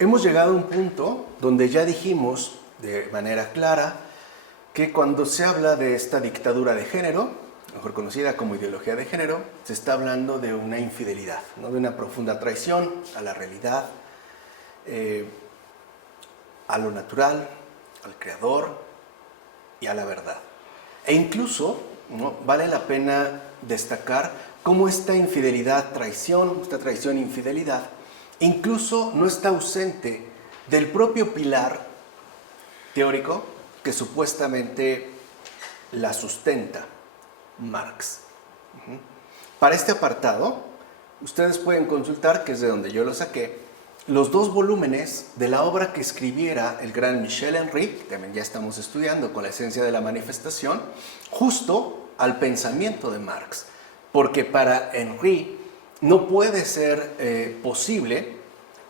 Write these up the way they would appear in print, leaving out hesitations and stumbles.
Hemos llegado a un punto donde ya dijimos de manera clara que cuando se habla de esta dictadura de género, mejor conocida como ideología de género, se está hablando de una infidelidad, ¿no? De una profunda traición a la realidad, a lo natural, al creador y a la verdad. E incluso, ¿no?, vale la pena destacar cómo esta infidelidad, esta traición, infidelidad, incluso no está ausente del propio pilar teórico que supuestamente la sustenta, Marx. Para este apartado, ustedes pueden consultar, que es de donde yo lo saqué, los 2 volúmenes de la obra que escribiera el gran Michel Henry, que también ya estamos estudiando con la esencia de la manifestación, justo al pensamiento de Marx. Porque para Henry no puede ser posible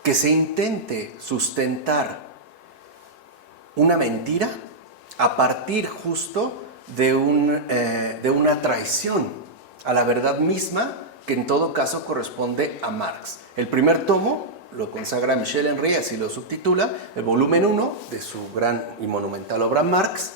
que se intente sustentar una mentira a partir justo de una traición a la verdad misma, que en todo caso corresponde a Marx. El primer tomo lo consagra Michel Henry, así lo subtitula, el volumen 1 de su gran y monumental obra Marx,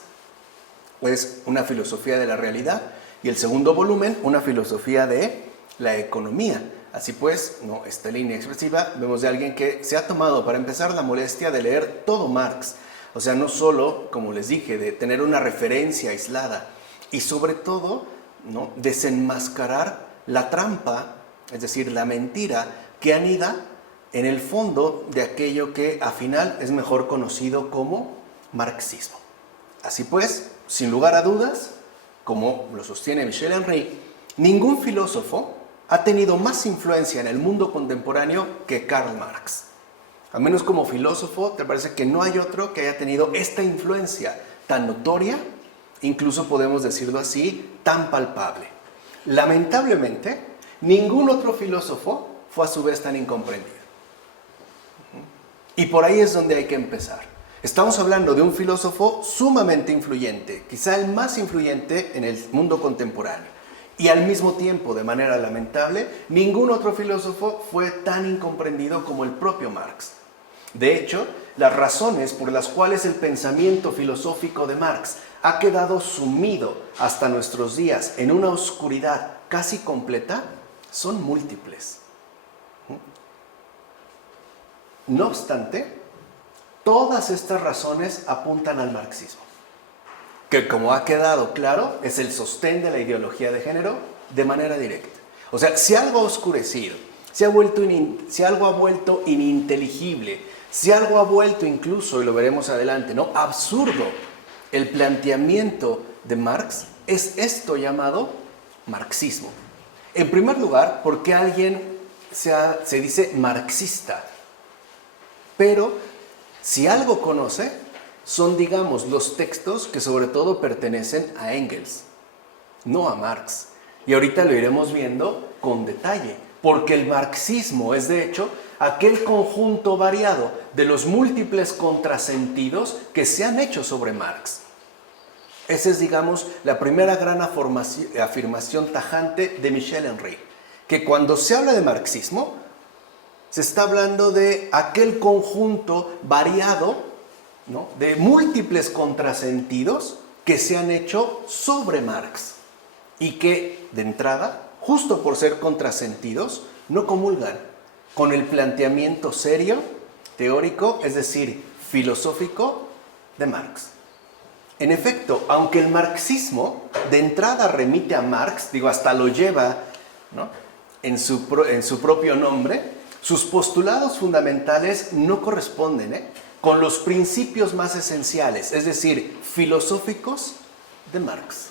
es una filosofía de la realidad, y el segundo volumen, una filosofía de la economía. Así pues, ¿no?, esta línea expresiva vemos de alguien que se ha tomado, para empezar, la molestia de leer todo Marx. O sea, no solo, como les dije, de tener una referencia aislada, y sobre todo, ¿no?, desenmascarar la trampa, es decir, la mentira que anida en el fondo de aquello que al final es mejor conocido como marxismo. Así pues, sin lugar a dudas, como lo sostiene Michel Henry, ningún filósofo ha tenido más influencia en el mundo contemporáneo que Karl Marx. Al menos como filósofo, te parece que no hay otro que haya tenido esta influencia tan notoria, incluso podemos decirlo así, tan palpable. Lamentablemente, ningún otro filósofo fue a su vez tan incomprendido. Y por ahí es donde hay que empezar. Estamos hablando de un filósofo sumamente influyente, quizá el más influyente en el mundo contemporáneo. Y al mismo tiempo, de manera lamentable, ningún otro filósofo fue tan incomprendido como el propio Marx. De hecho, las razones por las cuales el pensamiento filosófico de Marx ha quedado sumido hasta nuestros días en una oscuridad casi completa son múltiples. No obstante, todas estas razones apuntan al marxismo, que, como ha quedado claro, es el sostén de la ideología de género de manera directa. O sea, si algo ha oscurecido, si algo ha vuelto ininteligible, si algo ha vuelto incluso, y lo veremos adelante, ¿no?, absurdo, el planteamiento de Marx, es esto llamado marxismo. En primer lugar, porque alguien se dice marxista, pero si algo conoce, son, digamos, los textos que sobre todo pertenecen a Engels, no a Marx. Y ahorita lo iremos viendo con detalle, porque el marxismo es, de hecho, aquel conjunto variado de los múltiples contrasentidos que se han hecho sobre Marx. Esa es, digamos, la primera gran afirmación tajante de Michel Henry, que cuando se habla de marxismo, se está hablando de aquel conjunto variado, ¿no?, de múltiples contrasentidos que se han hecho sobre Marx y que, de entrada, justo por ser contrasentidos, no comulgan con el planteamiento serio, teórico, es decir, filosófico de Marx. En efecto, aunque el marxismo de entrada remite a Marx, hasta lo lleva, ¿no?, en su propio nombre, sus postulados fundamentales no corresponden con los principios más esenciales, es decir, filosóficos de Marx.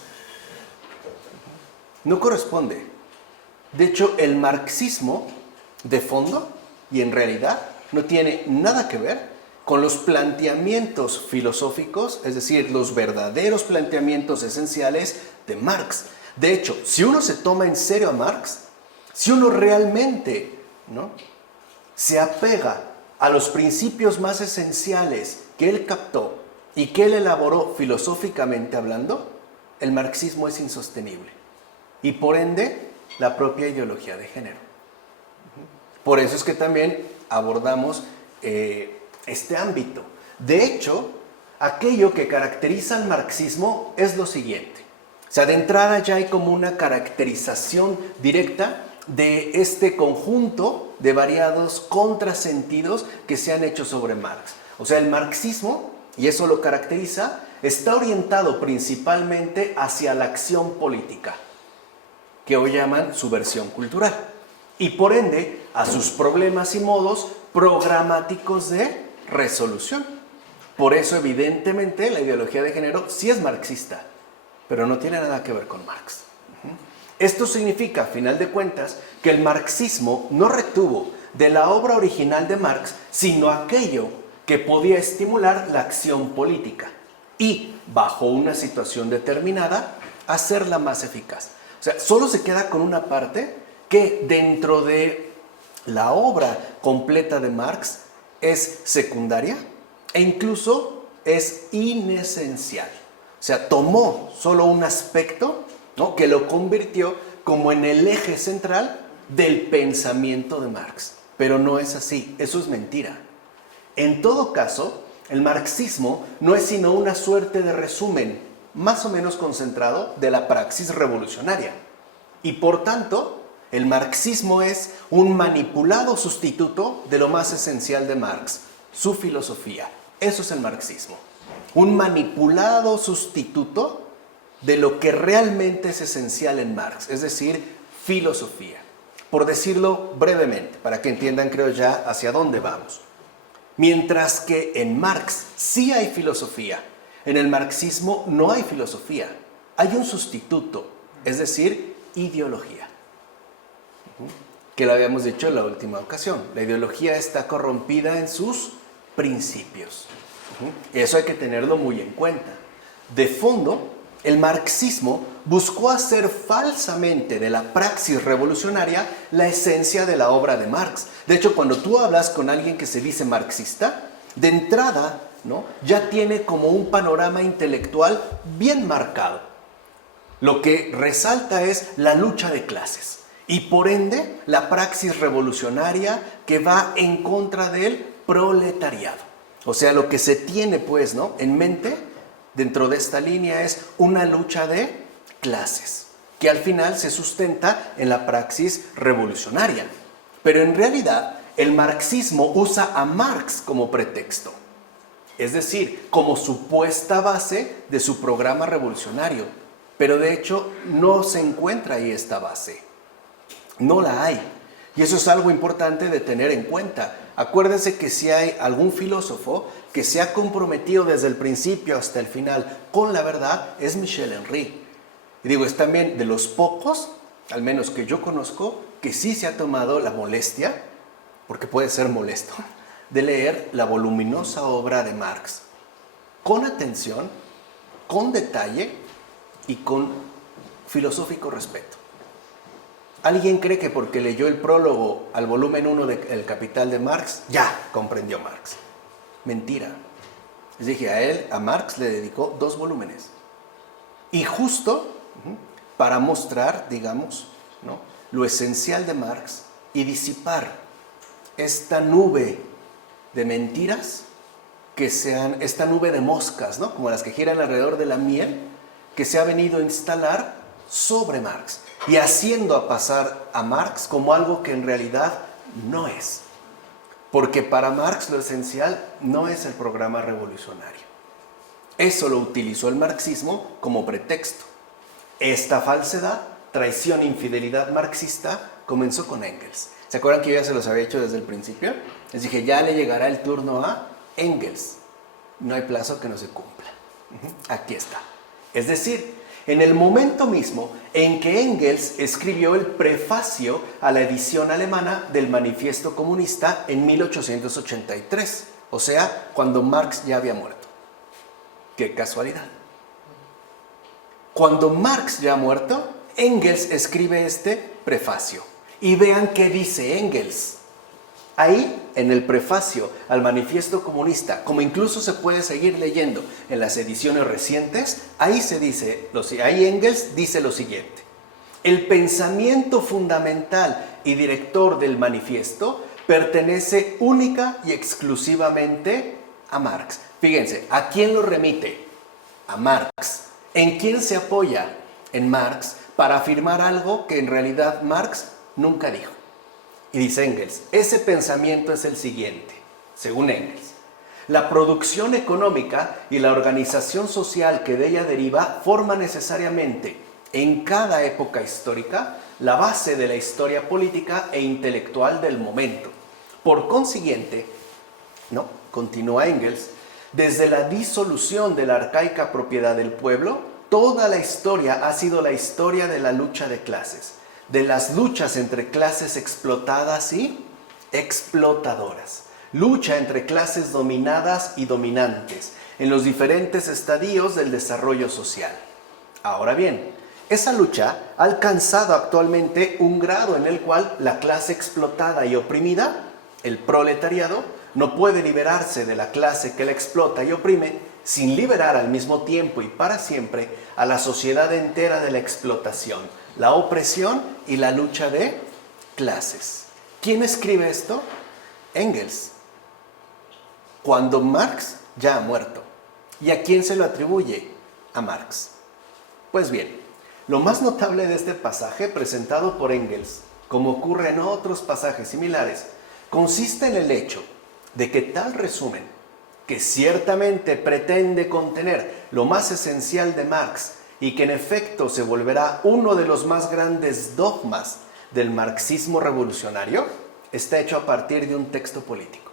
No corresponde. De hecho, el marxismo de fondo y en realidad no tiene nada que ver con los planteamientos filosóficos, es decir, los verdaderos planteamientos esenciales de Marx. De hecho, si uno se toma en serio a Marx, si uno realmente, ¿no?, se apega a los principios más esenciales que él captó y que él elaboró filosóficamente hablando, el marxismo es insostenible. Y por ende, la propia ideología de género. Por eso es que también abordamos este ámbito. De hecho, aquello que caracteriza al marxismo es lo siguiente. O sea, de entrada ya hay como una caracterización directa de este conjunto de variados contrasentidos que se han hecho sobre Marx. O sea, el marxismo, y eso lo caracteriza, está orientado principalmente hacia la acción política, que hoy llaman subversión cultural, y por ende a sus problemas y modos programáticos de resolución. Por eso, evidentemente, la ideología de género sí es marxista, pero no tiene nada que ver con Marx. Esto significa, a final de cuentas, que el marxismo no retuvo de la obra original de Marx, sino aquello que podía estimular la acción política y, bajo una situación determinada, hacerla más eficaz. O sea, solo se queda con una parte que dentro de la obra completa de Marx es secundaria e incluso es inesencial. O sea, tomó solo un aspecto, ¿no?, que lo convirtió como en el eje central del pensamiento de Marx. Pero no es así, eso es mentira. En todo caso, el marxismo no es sino una suerte de resumen más o menos concentrado de la praxis revolucionaria. Y por tanto, el marxismo es un manipulado sustituto de lo más esencial de Marx, su filosofía. Eso es el marxismo. Un manipulado sustituto de lo que realmente es esencial en Marx, es decir, filosofía. Por decirlo brevemente, para que entiendan, creo ya, hacia dónde vamos. Mientras que en Marx sí hay filosofía, en el marxismo no hay filosofía, hay un sustituto, es decir, ideología. Que lo habíamos dicho en la última ocasión, la ideología está corrompida en sus principios. Eso hay que tenerlo muy en cuenta. De fondo, el marxismo buscó hacer falsamente de la praxis revolucionaria la esencia de la obra de Marx. De hecho, cuando tú hablas con alguien que se dice marxista, de entrada, ¿no?, ya tiene como un panorama intelectual bien marcado. Lo que resalta es la lucha de clases y por ende la praxis revolucionaria que va en contra del proletariado. O sea, lo que se tiene, pues, ¿no?, en mente dentro de esta línea es una lucha de clases, que al final se sustenta en la praxis revolucionaria. Pero en realidad, el marxismo usa a Marx como pretexto, es decir, como supuesta base de su programa revolucionario. Pero de hecho, no se encuentra ahí esta base. No la hay. Y eso es algo importante de tener en cuenta. Acuérdense que si hay algún filósofo que se ha comprometido desde el principio hasta el final con la verdad, es Michel Henry. Y digo, es también de los pocos, al menos que yo conozco, que sí se ha tomado la molestia, porque puede ser molesto, de leer la voluminosa obra de Marx con atención, con detalle y con filosófico respeto. ¿Alguien cree que porque leyó el prólogo al volumen 1 de El Capital de Marx, ya comprendió Marx? Mentira. Les dije, a Marx le dedicó 2 volúmenes. Y justo para mostrar, digamos, ¿no?, lo esencial de Marx y disipar esta nube de mentiras, esta nube de moscas, ¿no?, como las que giran alrededor de la miel, que se ha venido a instalar sobre Marx y haciendo a pasar a Marx como algo que en realidad no es. Porque para Marx lo esencial no es el programa revolucionario. Eso lo utilizó el marxismo como pretexto. Esta falsedad, traición, infidelidad marxista comenzó con Engels. ¿Se acuerdan que yo ya se los había hecho desde el principio? Les dije, ya le llegará el turno a Engels. No hay plazo que no se cumpla. Aquí está. Es decir, en el momento mismo en que Engels escribió el prefacio a la edición alemana del Manifiesto Comunista en 1883, o sea, cuando Marx ya había muerto. ¡Qué casualidad! Cuando Marx ya ha muerto, Engels escribe este prefacio. Y vean qué dice Engels. Ahí, en el prefacio al Manifiesto Comunista, como incluso se puede seguir leyendo en las ediciones recientes, ahí Engels dice lo siguiente: el pensamiento fundamental y director del manifiesto, pertenece única y exclusivamente a Marx. Fíjense, ¿a quién lo remite? A Marx. ¿En quién se apoya? En Marx, para afirmar algo que en realidad Marx nunca dijo. Y dice Engels, ese pensamiento es el siguiente, según Engels: la producción económica y la organización social que de ella deriva forma necesariamente, en cada época histórica, la base de la historia política e intelectual del momento. Por consiguiente, continúa Engels, desde la disolución de la arcaica propiedad del pueblo, toda la historia ha sido la historia de la lucha de clases, de las luchas entre clases explotadas y explotadoras, lucha entre clases dominadas y dominantes en los diferentes estadios del desarrollo social. Ahora bien, esa lucha ha alcanzado actualmente un grado en el cual la clase explotada y oprimida, el proletariado, no puede liberarse de la clase que la explota y oprime sin liberar al mismo tiempo y para siempre a la sociedad entera de la explotación, la opresión y la lucha de clases. ¿Quién escribe esto? Engels, cuando Marx ya ha muerto. ¿Y a quién se lo atribuye? A Marx. Pues bien, lo más notable de este pasaje presentado por Engels, como ocurre en otros pasajes similares, consiste en el hecho de que tal resumen, que ciertamente pretende contener lo más esencial de Marx y que en efecto se volverá uno de los más grandes dogmas del marxismo revolucionario, está hecho a partir de un texto político.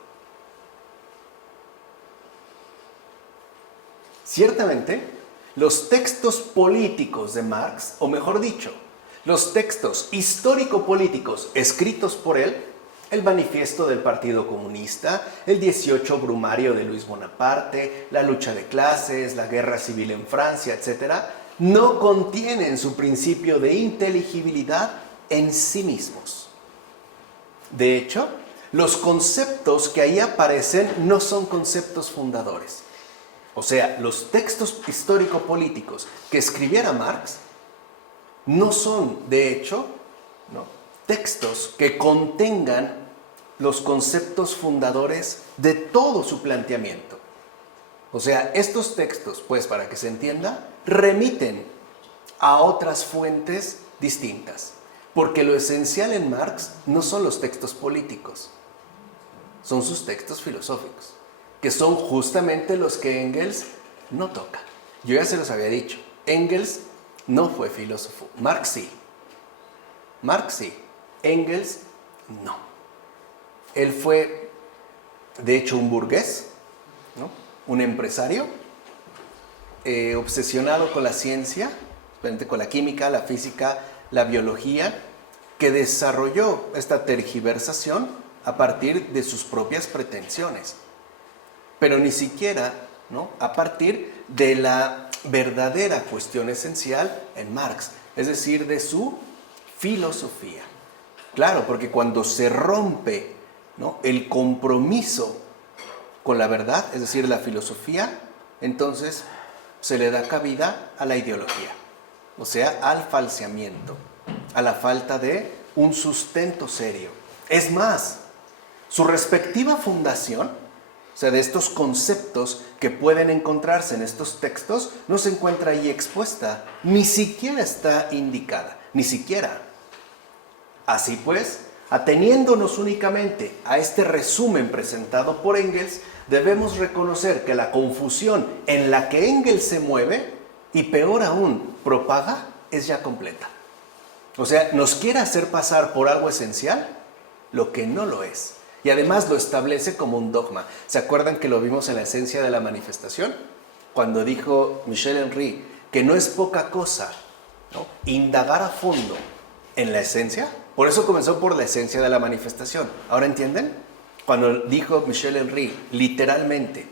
Ciertamente, los textos políticos de Marx, o mejor dicho, los textos histórico-políticos escritos por él, el manifiesto del Partido Comunista, el 18 Brumario de Luis Bonaparte, la lucha de clases, la guerra civil en Francia, etc., no contienen su principio de inteligibilidad en sí mismos. De hecho, los conceptos que ahí aparecen no son conceptos fundadores. O sea, los textos histórico-políticos que escribiera Marx no son, de hecho, textos que contengan los conceptos fundadores de todo su planteamiento. O sea, estos textos, pues para que se entienda, remiten a otras fuentes distintas. Porque lo esencial en Marx no son los textos políticos, son sus textos filosóficos, que son justamente los que Engels no toca. Yo ya se los había dicho, Engels no fue filósofo, Marx sí. Marx sí, Engels no. Él fue, de hecho, un burgués, un empresario, obsesionado con la ciencia, con la química, la física, la biología, que desarrolló esta tergiversación a partir de sus propias pretensiones, pero ni siquiera a partir de la verdadera cuestión esencial en Marx, es decir, de su filosofía. Claro, porque cuando se rompe el compromiso con la verdad, es decir, la filosofía, entonces se le da cabida a la ideología, o sea, al falseamiento, a la falta de un sustento serio. Es más, su respectiva fundación, o sea, de estos conceptos que pueden encontrarse en estos textos, no se encuentra ahí expuesta, ni siquiera está indicada, ni siquiera. Así pues, ateniéndonos únicamente a este resumen presentado por Engels, debemos reconocer que la confusión en la que Engels se mueve, y peor aún, propaga, es ya completa. O sea, nos quiere hacer pasar por algo esencial lo que no lo es. Y además lo establece como un dogma. ¿Se acuerdan que lo vimos en la esencia de la manifestación? Cuando dijo Michel Henry que no es poca cosa indagar a fondo en la esencia. Por eso comenzó por la esencia de la manifestación. ¿Ahora entienden? Cuando dijo Michel Henry literalmente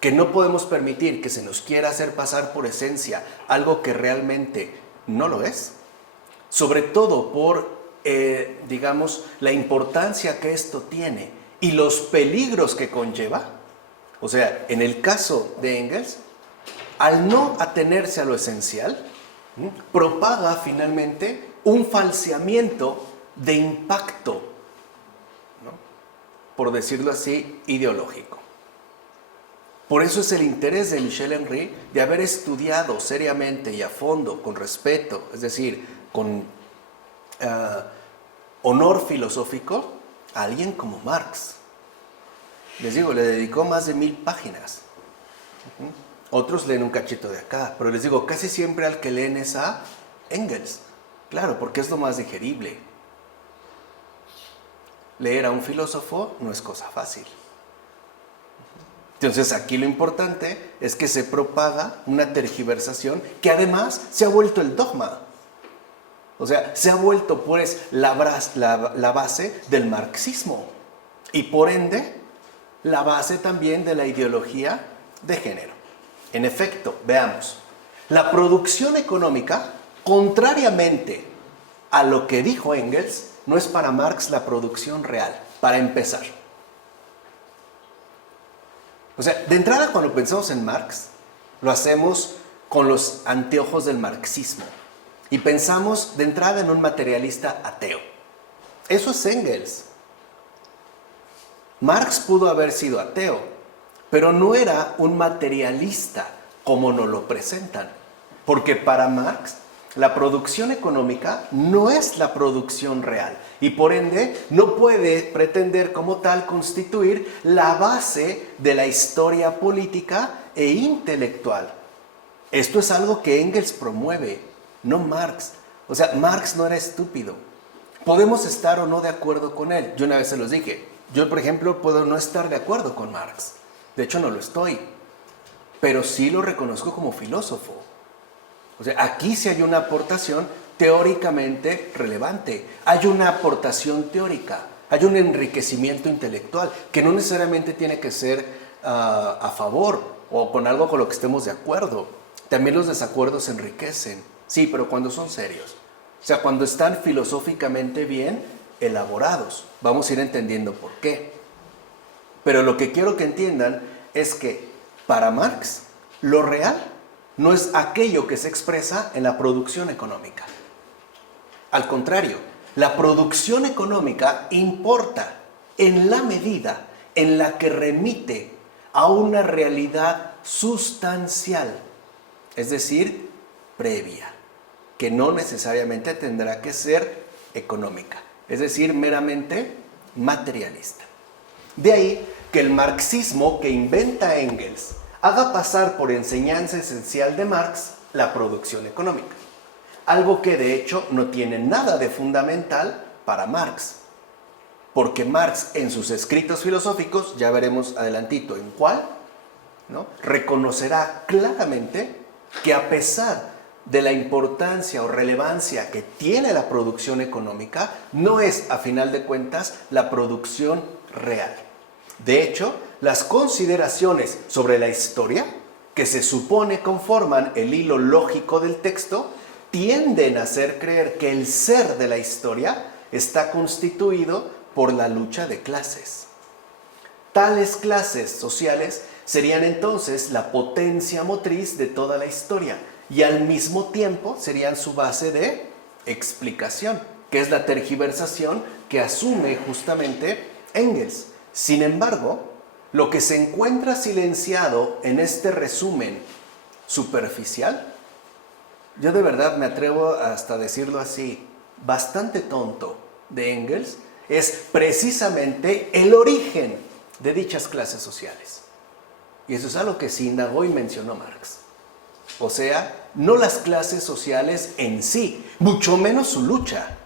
que no podemos permitir que se nos quiera hacer pasar por esencia algo que realmente no lo es, sobre todo por, digamos, la importancia que esto tiene y los peligros que conlleva. O sea, en el caso de Engels, al no atenerse a lo esencial, propaga finalmente un falseamiento de impacto, ¿no?, por decirlo así, ideológico. Por eso es el interés de Michel Henry de haber estudiado seriamente y a fondo, con respeto, es decir, con honor filosófico, a alguien como Marx. Les digo, le dedicó más de 1000 páginas. Otros leen un cachito de acá, pero les digo, casi siempre al que leen es a Engels. Claro, porque es lo más digerible. Leer a un filósofo no es cosa fácil. Entonces aquí lo importante es que se propaga una tergiversación que además se ha vuelto el dogma. O sea, se ha vuelto pues la base del marxismo y por ende la base también de la ideología de género. En efecto, veamos, la producción económica, contrariamente a lo que dijo Engels, no es para Marx la producción real, para empezar. O sea, de entrada cuando pensamos en Marx, lo hacemos con los anteojos del marxismo y pensamos de entrada en un materialista ateo. Eso es Engels. Marx pudo haber sido ateo, pero no era un materialista como nos lo presentan, porque para Marx la producción económica no es la producción real y por ende no puede pretender como tal constituir la base de la historia política e intelectual. Esto es algo que Engels promueve, no Marx. O sea, Marx no era estúpido. Podemos estar o no de acuerdo con él. Yo una vez se los dije. Yo, por ejemplo, puedo no estar de acuerdo con Marx. De hecho, no lo estoy. Pero sí lo reconozco como filósofo. O sea, aquí sí hay una aportación teóricamente relevante. Hay una aportación teórica. Hay un enriquecimiento intelectual que no necesariamente tiene que ser a favor o con algo con lo que estemos de acuerdo. También los desacuerdos enriquecen. Sí, pero cuando son serios. O sea, cuando están filosóficamente bien elaborados. Vamos a ir entendiendo por qué. Pero lo que quiero que entiendan es que para Marx lo real no es aquello que se expresa en la producción económica. Al contrario, la producción económica importa en la medida en la que remite a una realidad sustancial, es decir, previa, que no necesariamente tendrá que ser económica, es decir, meramente materialista. De ahí que el marxismo que inventa Engels haga pasar por enseñanza esencial de Marx la producción económica, algo que de hecho no tiene nada de fundamental para Marx, porque Marx en sus escritos filosóficos, ya veremos adelantito en cuál, ¿no?, reconocerá claramente que a pesar de la importancia o relevancia que tiene la producción económica, no es, a final de cuentas, la producción real. De hecho, las consideraciones sobre la historia, que se supone conforman el hilo lógico del texto, tienden a hacer creer que el ser de la historia está constituido por la lucha de clases. Tales clases sociales serían entonces la potencia motriz de toda la historia y al mismo tiempo serían su base de explicación, que es la tergiversación que asume justamente Engels. Sin embargo, lo que se encuentra silenciado en este resumen superficial, yo de verdad me atrevo hasta decirlo así, bastante tonto de Engels, es precisamente el origen de dichas clases sociales. Y eso es algo que se indagó y mencionó Marx. O sea, no las clases sociales en sí, mucho menos su lucha,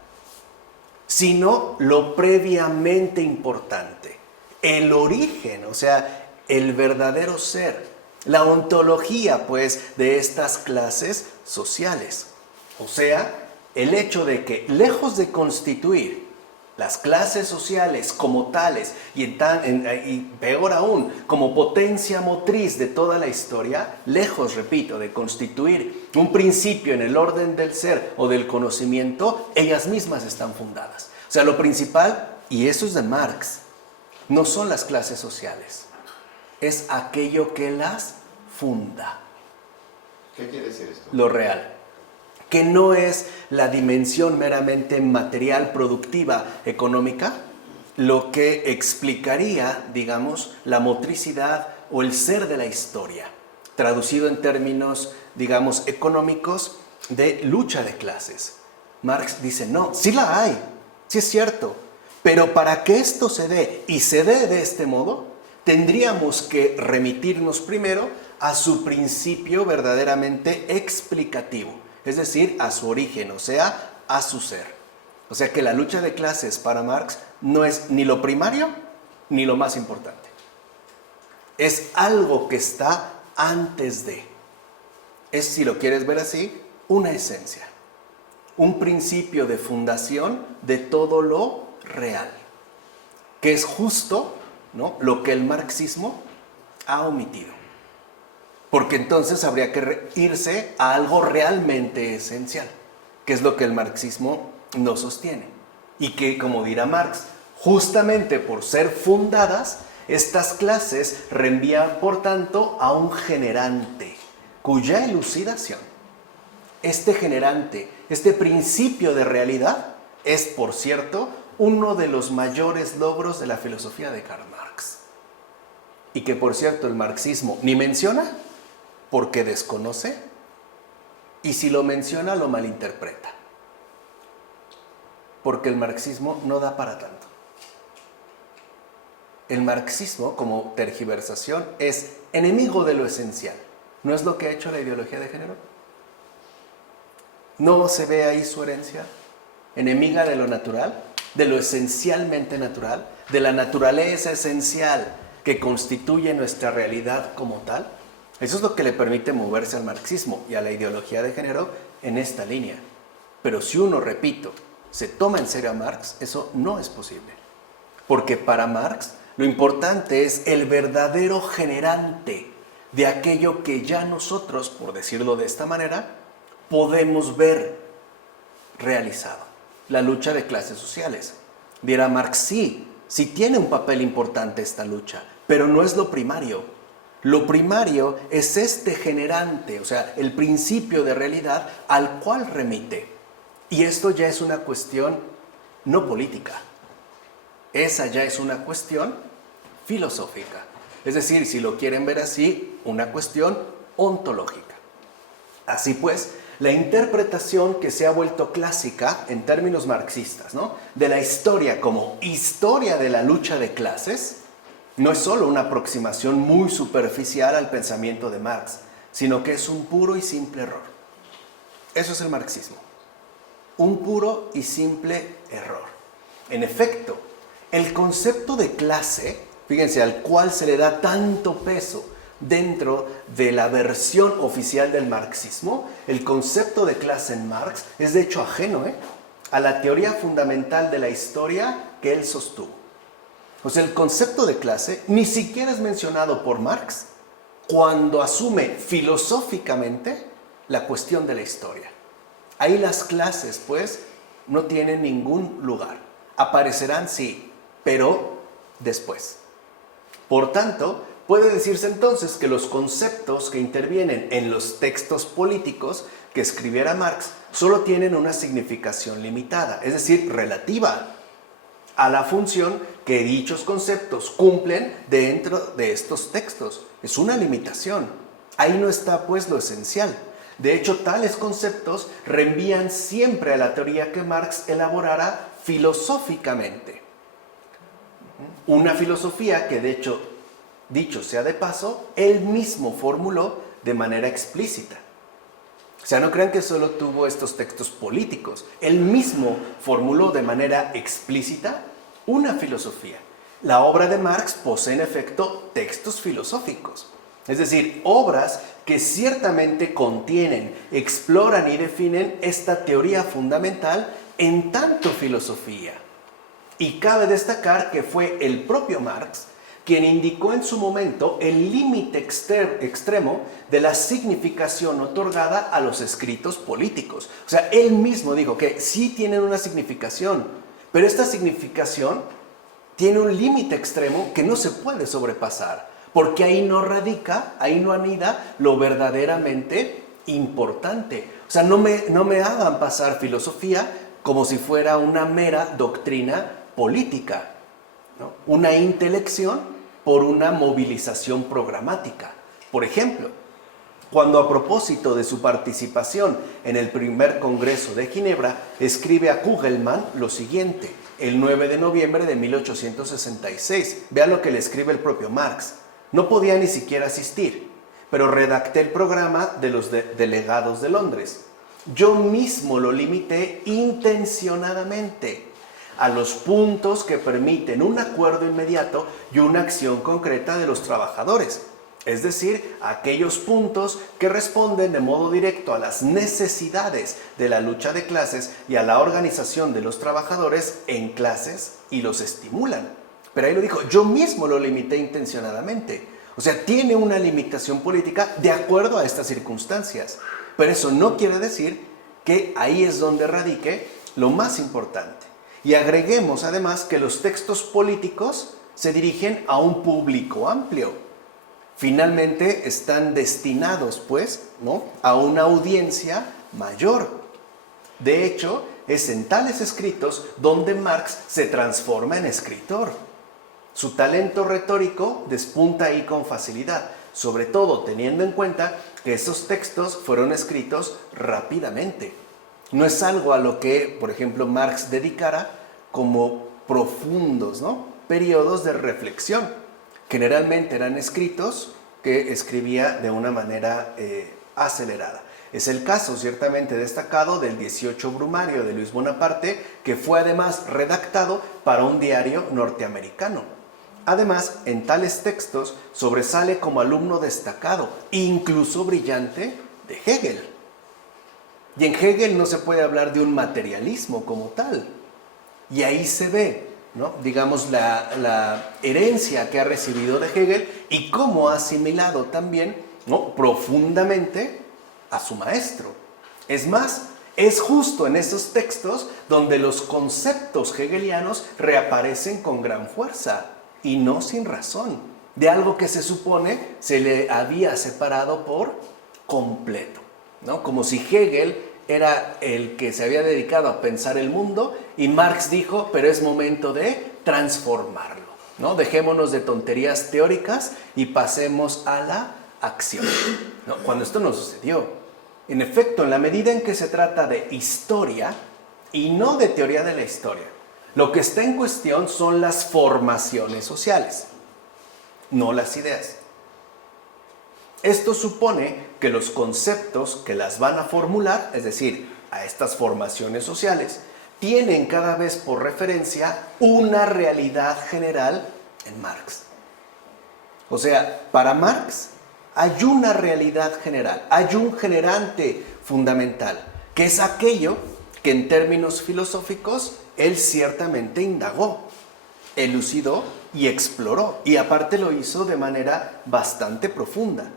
sino lo previamente importante, el origen, o sea, el verdadero ser, la ontología, pues, de estas clases sociales. O sea, el hecho de que, lejos de constituir las clases sociales como tales, y peor aún, como potencia motriz de toda la historia, lejos, repito, de constituir un principio en el orden del ser o del conocimiento, ellas mismas están fundadas. O sea, lo principal, y eso es de Marx, no son las clases sociales, es aquello que las funda. ¿Qué quiere decir esto? Lo real. que no es la dimensión meramente material, productiva, económica, lo que explicaría, digamos, la motricidad o el ser de la historia, traducido en términos, digamos, económicos de lucha de clases. Marx dice, no, sí la hay, sí es cierto, pero para que esto se dé y se dé de este modo, tendríamos que remitirnos primero a su principio verdaderamente explicativo, es decir, a su origen, o sea, a su ser. O sea que la lucha de clases para Marx no es ni lo primario ni lo más importante. Es algo que está antes de. Es, si lo quieres ver así, una esencia, un principio de fundación de todo lo real, que es justo, ¿no?, lo que el marxismo ha omitido. Porque entonces habría que irse a algo realmente esencial, que es lo que el marxismo no sostiene. Y que, como dirá Marx, justamente por ser fundadas, estas clases reenvían, por tanto, a un generante, cuya elucidación, este generante, este principio de realidad, es, por cierto, uno de los mayores logros de la filosofía de Karl Marx. Y que, por cierto, el marxismo ni menciona, porque desconoce, y si lo menciona, lo malinterpreta. Porque el marxismo no da para tanto. El marxismo, como tergiversación, es enemigo de lo esencial. ¿No es lo que ha hecho la ideología de género? ¿No se ve ahí su herencia? Enemiga de lo natural, de lo esencialmente natural, de la naturaleza esencial que constituye nuestra realidad como tal. Eso es lo que le permite moverse al marxismo y a la ideología de género en esta línea. Pero si uno, repito, se toma en serio a Marx, eso no es posible. Porque para Marx lo importante es el verdadero generante de aquello que ya nosotros, por decirlo de esta manera, podemos ver realizado. La lucha de clases sociales. Dirá Marx, sí tiene un papel importante esta lucha, pero no es lo primario. Lo primario es este generante, o sea, el principio de realidad al cual remite. Y esto ya es una cuestión no política. Esa ya es una cuestión filosófica. Es decir, si lo quieren ver así, una cuestión ontológica. Así pues, la interpretación que se ha vuelto clásica en términos marxistas, ¿no?, de la historia como historia de la lucha de clases, no es solo una aproximación muy superficial al pensamiento de Marx, sino que es un puro y simple error. Eso es el marxismo. Un puro y simple error. En efecto, el concepto de clase, fíjense, al cual se le da tanto peso dentro de la versión oficial del marxismo, el concepto de clase en Marx es de hecho ajeno a la teoría fundamental de la historia que él sostuvo. O sea, el concepto de clase ni siquiera es mencionado por Marx cuando asume filosóficamente la cuestión de la historia. Ahí las clases, pues, no tienen ningún lugar. Aparecerán, sí, pero después. Por tanto, puede decirse entonces que los conceptos que intervienen en los textos políticos que escribiera Marx solo tienen una significación limitada, es decir, relativa a la función que dichos conceptos cumplen dentro de estos textos. Es una limitación. Ahí no está, pues, lo esencial. De hecho, tales conceptos reenvían siempre a la teoría que Marx elaborara filosóficamente. Una filosofía que, de hecho, dicho sea de paso, él mismo formuló de manera explícita. O sea, no crean que solo tuvo estos textos políticos. Él mismo formuló de manera explícita una filosofía. La obra de Marx posee en efecto textos filosóficos. Es decir, obras que ciertamente contienen, exploran y definen esta teoría fundamental en tanto filosofía. Y cabe destacar que fue el propio Marx quien indicó en su momento el límite extremo de la significación otorgada a los escritos políticos. O sea, él mismo dijo que sí tienen una significación, pero esta significación tiene un límite extremo que no se puede sobrepasar, porque ahí no radica, ahí no anida lo verdaderamente importante. O sea, no me hagan pasar filosofía como si fuera una mera doctrina política, ¿no? Una intelección por una movilización programática. Por ejemplo, cuando a propósito de su participación en el primer Congreso de Ginebra, escribe a Kugelmann lo siguiente, el 9 de noviembre de 1866. Vea lo que le escribe el propio Marx. No podía ni siquiera asistir, pero redacté el programa de los delegados de Londres. Yo mismo lo limité intencionadamente a los puntos que permiten un acuerdo inmediato y una acción concreta de los trabajadores. Es decir, aquellos puntos que responden de modo directo a las necesidades de la lucha de clases y a la organización de los trabajadores en clases y los estimulan. Pero ahí lo dijo, yo mismo lo limité intencionadamente. O sea, tiene una limitación política de acuerdo a estas circunstancias. Pero eso no quiere decir que ahí es donde radique lo más importante. Y agreguemos además que los textos políticos se dirigen a un público amplio. Finalmente están destinados, pues, ¿no?, a una audiencia mayor. De hecho, es en tales escritos donde Marx se transforma en escritor. Su talento retórico despunta ahí con facilidad, sobre todo teniendo en cuenta que esos textos fueron escritos rápidamente. No es algo a lo que, por ejemplo, Marx dedicara como profundos, ¿no?, periodos de reflexión. Generalmente eran escritos que escribía de una manera acelerada. Es el caso ciertamente destacado del 18 Brumario de Luis Bonaparte, que fue además redactado para un diario norteamericano. Además, en tales textos sobresale como alumno destacado, incluso brillante, de Hegel. Y en Hegel no se puede hablar de un materialismo como tal. Y ahí se ve, ¿no?, digamos, la herencia que ha recibido de Hegel y cómo ha asimilado también, ¿no?, profundamente a su maestro. Es más, es justo en esos textos donde los conceptos hegelianos reaparecen con gran fuerza y no sin razón, de algo que se supone se le había separado por completo, ¿no? Como si Hegel era el que se había dedicado a pensar el mundo y Marx dijo, pero es momento de transformarlo, ¿no? Dejémonos de tonterías teóricas y pasemos a la acción, ¿no? Cuando esto no sucedió. En efecto, en la medida en que se trata de historia y no de teoría de la historia, lo que está en cuestión son las formaciones sociales, no las ideas. Esto supone que los conceptos que las van a formular, es decir, a estas formaciones sociales, tienen cada vez por referencia una realidad general en Marx. O sea, para Marx hay una realidad general, hay un generante fundamental, que es aquello que en términos filosóficos él ciertamente indagó, elucidó y exploró, y aparte lo hizo de manera bastante profunda.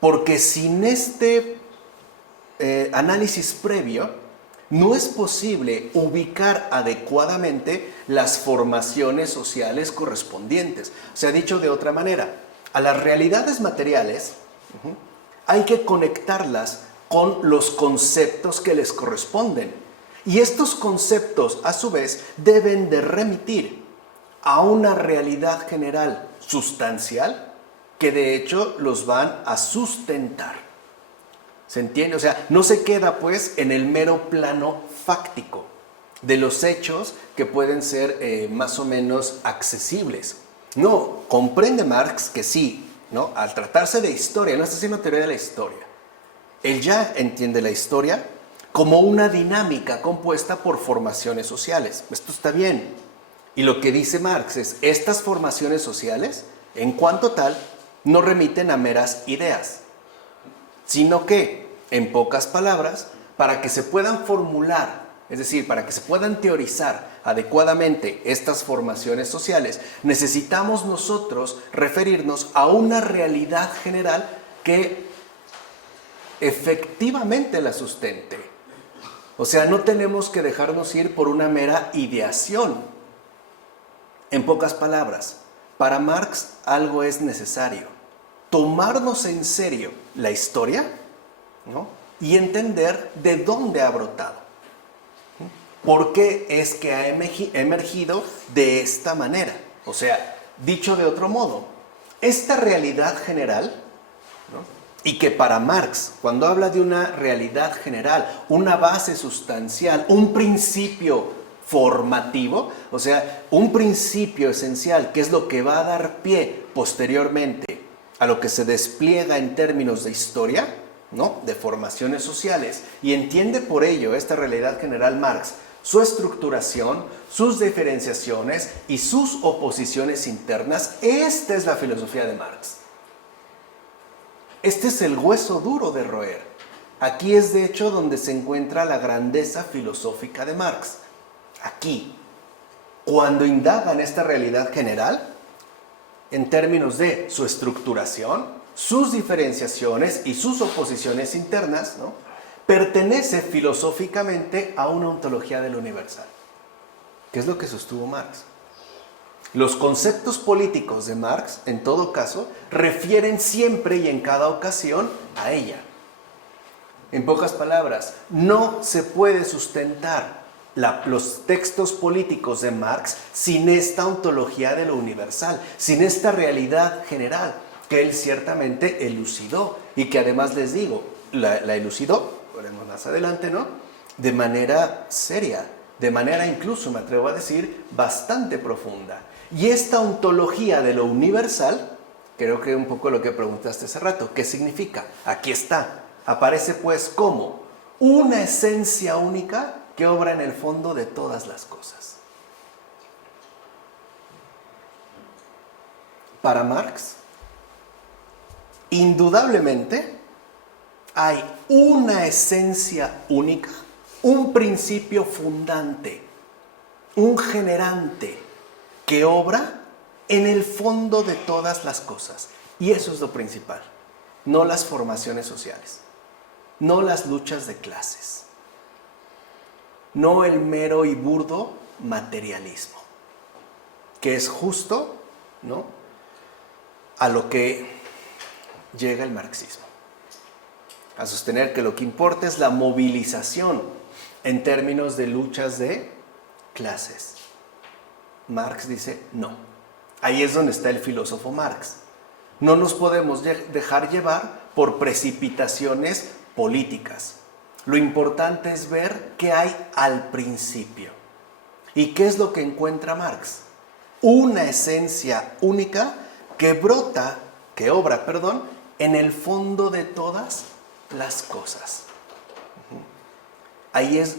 Porque sin este análisis previo, no es posible ubicar adecuadamente las formaciones sociales correspondientes. Se ha dicho de otra manera, a las realidades materiales hay que conectarlas con los conceptos que les corresponden. Y estos conceptos, a su vez, deben de remitir a una realidad general sustancial que de hecho los van a sustentar. ¿Se entiende? O sea, no se queda pues en el mero plano fáctico de los hechos que pueden ser más o menos accesibles. No, comprende Marx que sí, ¿no? Al tratarse de historia, no está haciendo teoría de la historia. Él ya entiende la historia como una dinámica compuesta por formaciones sociales. Esto está bien. Y lo que dice Marx es, estas formaciones sociales, en cuanto tal, no remiten a meras ideas, sino que, en pocas palabras, para que se puedan formular, es decir, para que se puedan teorizar adecuadamente estas formaciones sociales, necesitamos nosotros referirnos a una realidad general que efectivamente la sustente. O sea, no tenemos que dejarnos ir por una mera ideación. En pocas palabras, para Marx algo es necesario. Tomarnos en serio la historia, ¿no?, y entender de dónde ha brotado. ¿Por qué es que ha emergido de esta manera? O sea, dicho de otro modo, esta realidad general, ¿no? Y que para Marx, cuando habla de una realidad general, una base sustancial, un principio formativo, o sea, un principio esencial, que es lo que va a dar pie posteriormente a lo que se despliega en términos de historia, ¿no? De formaciones sociales, y entiende por ello esta realidad general Marx, su estructuración, sus diferenciaciones y sus oposiciones internas. Esta es la filosofía de Marx. Este es el hueso duro de roer. Aquí es de hecho donde se encuentra la grandeza filosófica de Marx. Aquí, cuando indaga en esta realidad general, en términos de su estructuración, sus diferenciaciones y sus oposiciones internas, ¿no? Pertenece filosóficamente a una ontología del universal, que es lo que sostuvo Marx. Los conceptos políticos de Marx, en todo caso, refieren siempre y en cada ocasión a ella. En pocas palabras, no se puede sustentar los textos políticos de Marx sin esta ontología de lo universal, sin esta realidad general que él ciertamente elucidó y que además les digo, la elucidó, veremos más adelante, ¿no? De manera seria, de manera incluso, me atrevo a decir, bastante profunda. Y esta ontología de lo universal, creo que un poco lo que preguntaste hace rato, ¿qué significa? Aquí está, aparece pues como una esencia única que obra en el fondo de todas las cosas. Para Marx, indudablemente, hay una esencia única, un principio fundante, un generante que obra en el fondo de todas las cosas. Y eso es lo principal, no las formaciones sociales, no las luchas de clases, no el mero y burdo materialismo, que es justo, ¿no?, a lo que llega el marxismo, a sostener que lo que importa es la movilización en términos de luchas de clases. Marx dice no. Ahí es donde está el filósofo Marx. No nos podemos dejar llevar por precipitaciones políticas. Lo importante es ver qué hay al principio. ¿Y qué es lo que encuentra Marx? Una esencia única que obra, en el fondo de todas las cosas. Ahí es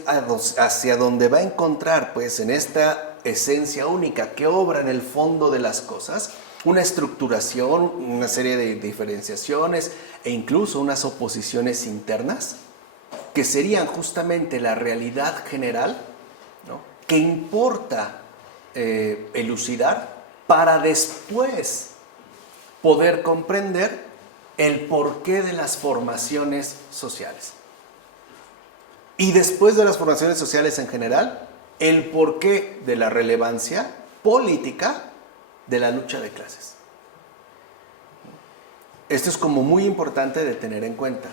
hacia donde va a encontrar, pues, en esta esencia única que obra en el fondo de las cosas, una estructuración, una serie de diferenciaciones e incluso unas oposiciones internas que serían justamente la realidad general, ¿no?, que importa elucidar para después poder comprender el porqué de las formaciones sociales. Y después de las formaciones sociales en general, el porqué de la relevancia política de la lucha de clases. Esto es como muy importante de tener en cuenta,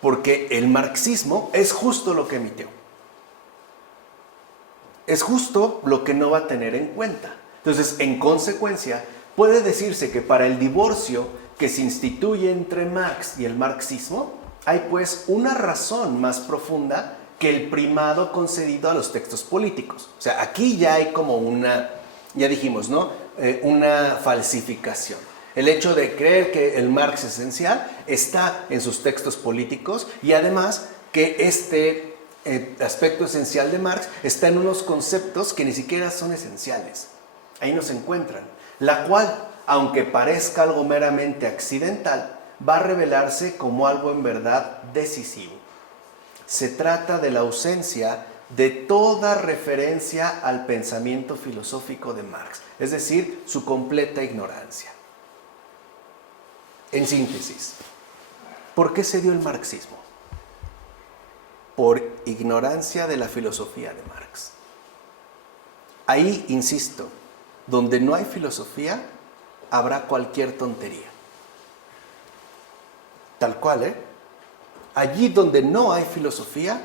porque el marxismo es justo lo que emitió. Es justo lo que no va a tener en cuenta. Entonces, en consecuencia, puede decirse que para el divorcio que se instituye entre Marx y el marxismo, hay pues una razón más profunda que el primado concedido a los textos políticos. O sea, aquí ya hay como una, ya dijimos, ¿no?, una falsificación. El hecho de creer que el Marx esencial está en sus textos políticos y además que este aspecto esencial de Marx está en unos conceptos que ni siquiera son esenciales. Ahí nos encuentran. La cual, aunque parezca algo meramente accidental, va a revelarse como algo en verdad decisivo. Se trata de la ausencia de toda referencia al pensamiento filosófico de Marx, es decir, su completa ignorancia. En síntesis, ¿por qué se dio el marxismo? Por ignorancia de la filosofía de Marx. Ahí, insisto, donde no hay filosofía, habrá cualquier tontería. Tal cual, ¿eh? Allí donde no hay filosofía,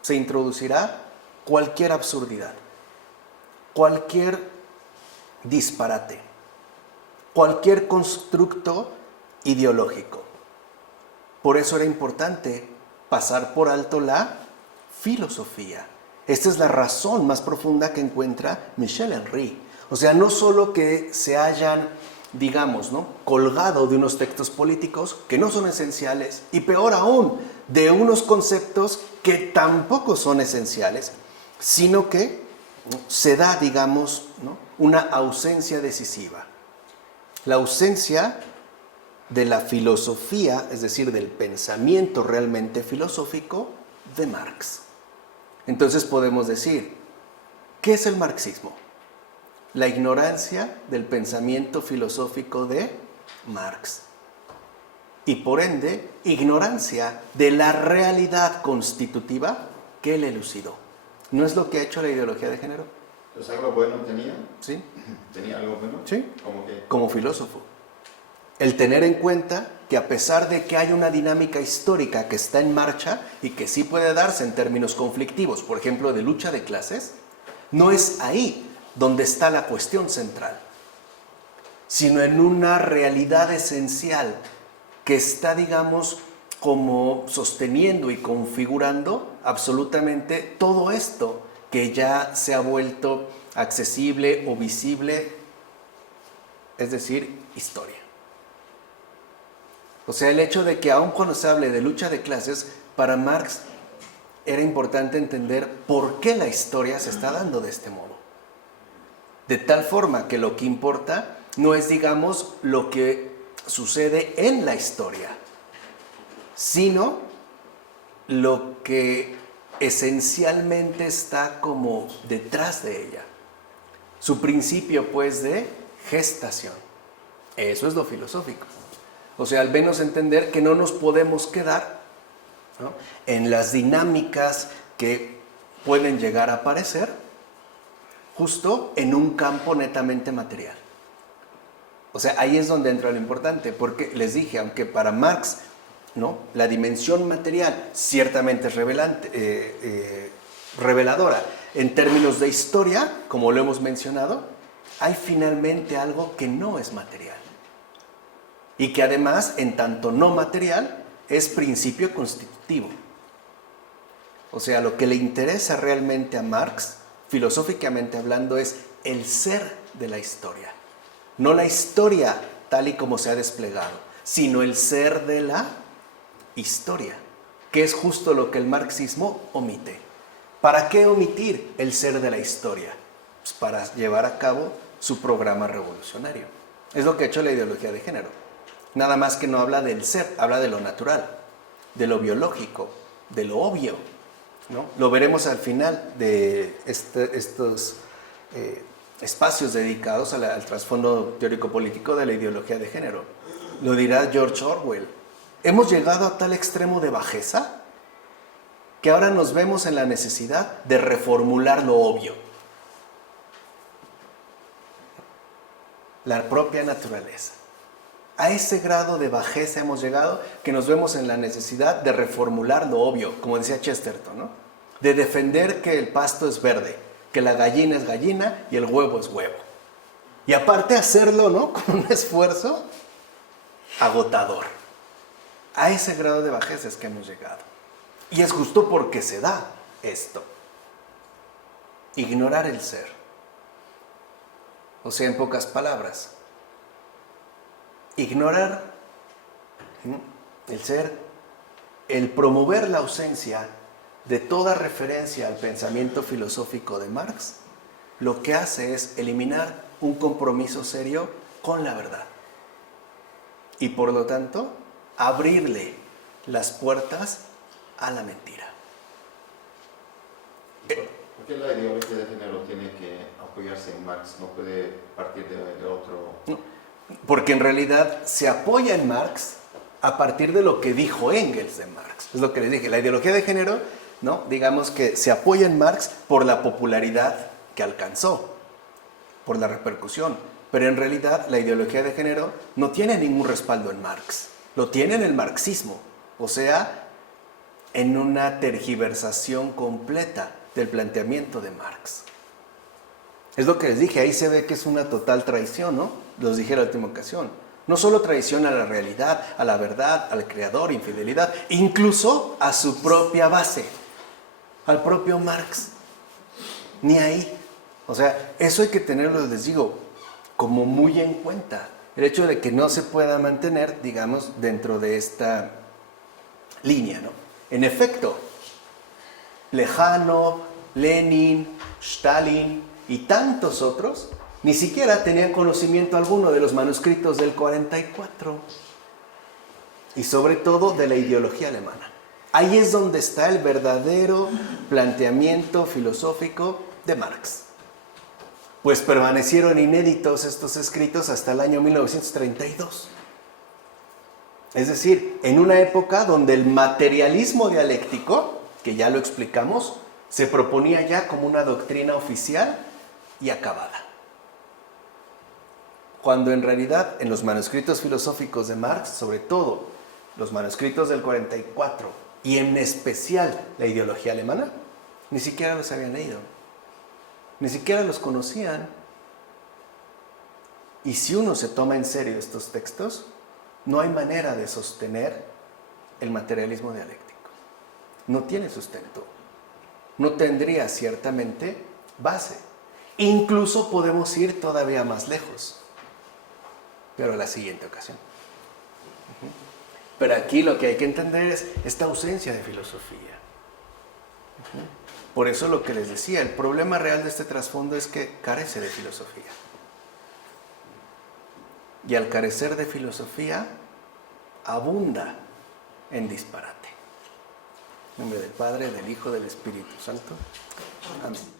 se introducirá cualquier absurdidad, cualquier disparate, cualquier constructo ideológico. Por eso era importante pasar por alto la filosofía. Esta es la razón más profunda que encuentra Michel Henry. O sea, no solo que se hayan, digamos, ¿no?, colgado de unos textos políticos que no son esenciales, y peor aún, de unos conceptos que tampoco son esenciales, sino que, ¿no?, se da, digamos, ¿no?, una ausencia decisiva. La ausencia de la filosofía, es decir, del pensamiento realmente filosófico de Marx. Entonces podemos decir, ¿qué es el marxismo? La ignorancia del pensamiento filosófico de Marx. Y por ende, ignorancia de la realidad constitutiva que él elucidó. ¿No es lo que ha hecho la ideología de género? Entonces, ¿algo bueno tenía? Sí. ¿Tenía algo bueno? Sí. ¿Cómo qué? Como filósofo. El tener en cuenta que a pesar de que hay una dinámica histórica que está en marcha y que sí puede darse en términos conflictivos, por ejemplo, de lucha de clases, no es ahí donde está la cuestión central, sino en una realidad esencial que está, digamos, como sosteniendo y configurando absolutamente todo esto que ya se ha vuelto accesible o visible, es decir, historia. O sea, el hecho de que aun cuando se hable de lucha de clases, para Marx era importante entender por qué la historia se está dando de este modo. De tal forma que lo que importa no es, digamos, lo que sucede en la historia, sino lo que esencialmente está como detrás de ella. Su principio, pues, de gestación. Eso es lo filosófico. O sea, al menos entender que no nos podemos quedar, ¿no?, en las dinámicas que pueden llegar a aparecer justo en un campo netamente material. O sea, ahí es donde entra lo importante, porque les dije, aunque para Marx, ¿no?, la dimensión material ciertamente es reveladora en términos de historia, como lo hemos mencionado, hay finalmente algo que no es material. Y que además, en tanto no material, es principio constitutivo. O sea, lo que le interesa realmente a Marx, filosóficamente hablando, es el ser de la historia. No la historia tal y como se ha desplegado, sino el ser de la historia, que es justo lo que el marxismo omite. ¿Para qué omitir el ser de la historia? Pues para llevar a cabo su programa revolucionario. Es lo que ha hecho la ideología de género. Nada más que no habla del ser, habla de lo natural, de lo biológico, de lo obvio, ¿no? Lo veremos al final de estos espacios dedicados al trasfondo teórico-político de la ideología de género. Lo dirá George Orwell. Hemos llegado a tal extremo de bajeza que ahora nos vemos en la necesidad de reformular lo obvio. La propia naturaleza. A ese grado de bajeza hemos llegado que nos vemos en la necesidad de reformular lo obvio, como decía Chesterton, ¿no?, de defender que el pasto es verde, que la gallina es gallina y el huevo es huevo. Y aparte hacerlo, ¿no?, con un esfuerzo agotador. A ese grado de bajeza es que hemos llegado. Y es justo porque se da esto. Ignorar el ser. O sea, en pocas palabras, ignorar el ser, el promover la ausencia de toda referencia al pensamiento filosófico de Marx, lo que hace es eliminar un compromiso serio con la verdad. Y por lo tanto, abrirle las puertas a la mentira. ¿Por qué la ideología de género tiene que apoyarse en Marx? ¿No puede partir de otro...? No, porque en realidad se apoya en Marx a partir de lo que dijo Engels de Marx. Es lo que les dije, la ideología de género, ¿no?, digamos que se apoya en Marx por la popularidad que alcanzó, por la repercusión. Pero en realidad la ideología de género no tiene ningún respaldo en Marx, lo tiene en el marxismo. O sea, en una tergiversación completa del planteamiento de Marx. Es lo que les dije, ahí se ve que es una total traición, ¿no? Los dije en la última ocasión. No solo traición a la realidad, a la verdad, al creador, infidelidad, incluso a su propia base, al propio Marx. Ni ahí. O sea, eso hay que tenerlo, les digo, como muy en cuenta. El hecho de que no se pueda mantener, digamos, dentro de esta línea, ¿no? En efecto, Plejánov, Lenin, Stalin y tantos otros ni siquiera tenían conocimiento alguno de los manuscritos del 44 y sobre todo de la ideología alemana. Ahí es donde está el verdadero planteamiento filosófico de Marx. Pues permanecieron inéditos estos escritos hasta el año 1932. Es decir, en una época donde el materialismo dialéctico, que ya lo explicamos, se proponía ya como una doctrina oficial y acabada. Cuando en realidad en los manuscritos filosóficos de Marx, sobre todo los manuscritos del 44 y en especial la ideología alemana, ni siquiera los habían leído, ni siquiera los conocían. Y si uno se toma en serio estos textos, no hay manera de sostener el materialismo dialéctico. No tiene sustento. No tendría ciertamente base. Incluso podemos ir todavía más lejos. Pero a la siguiente ocasión. Pero aquí lo que hay que entender es esta ausencia de filosofía. Por eso lo que les decía, el problema real de este trasfondo es que carece de filosofía. Y al carecer de filosofía, abunda en disparate. En nombre del Padre, del Hijo, del Espíritu Santo. Amén.